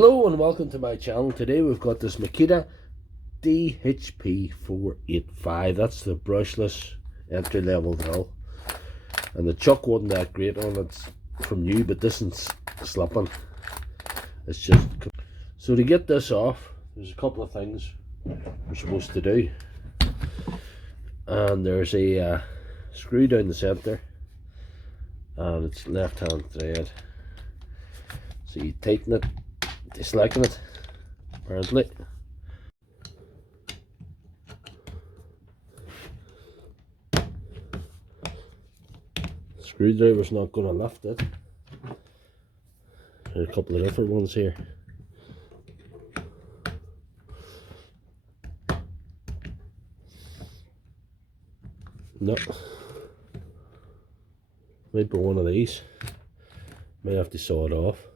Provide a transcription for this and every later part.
Hello and welcome to my channel. Today we've got this Makita DHP485. That's the brushless entry-level drill, and the chuck wasn't that great on it from new, but this is slipping. It's just so to get this off, there's a couple of things we're supposed to do, and there's a screw down the center, and it's left-hand thread. So you tighten it. Disliking it, apparently. Screwdriver's not going to lift it. There's a couple of different ones here. No. Might be one of these. Might have to saw it off.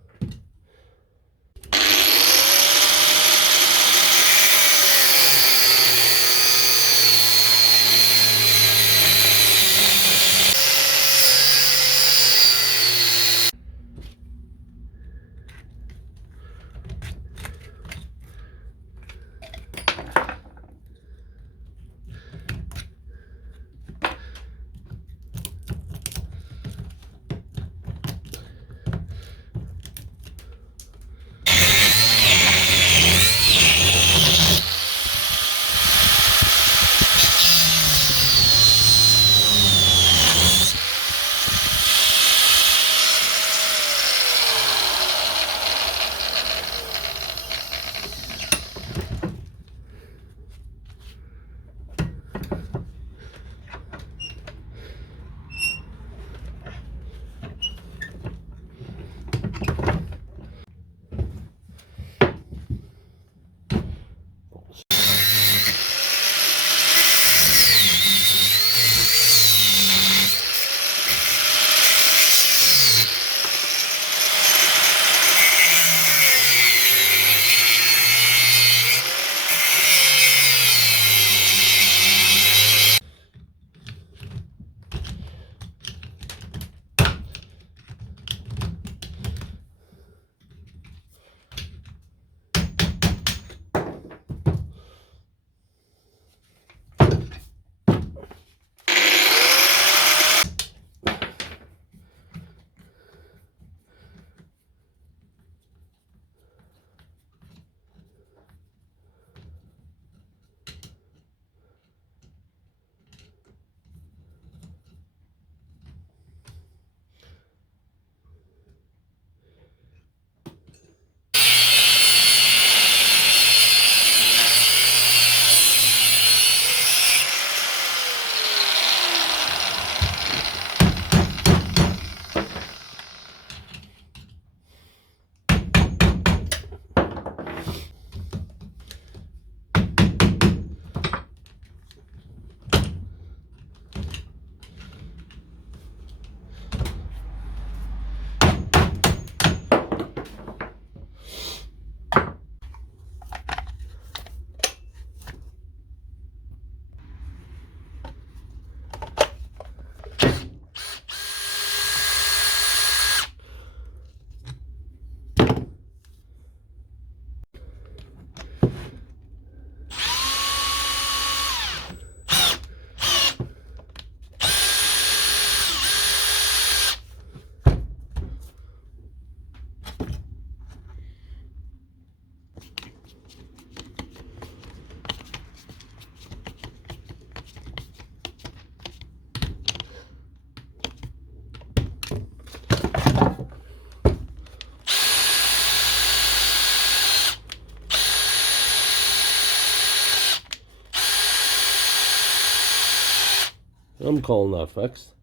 I'm calling that fixed.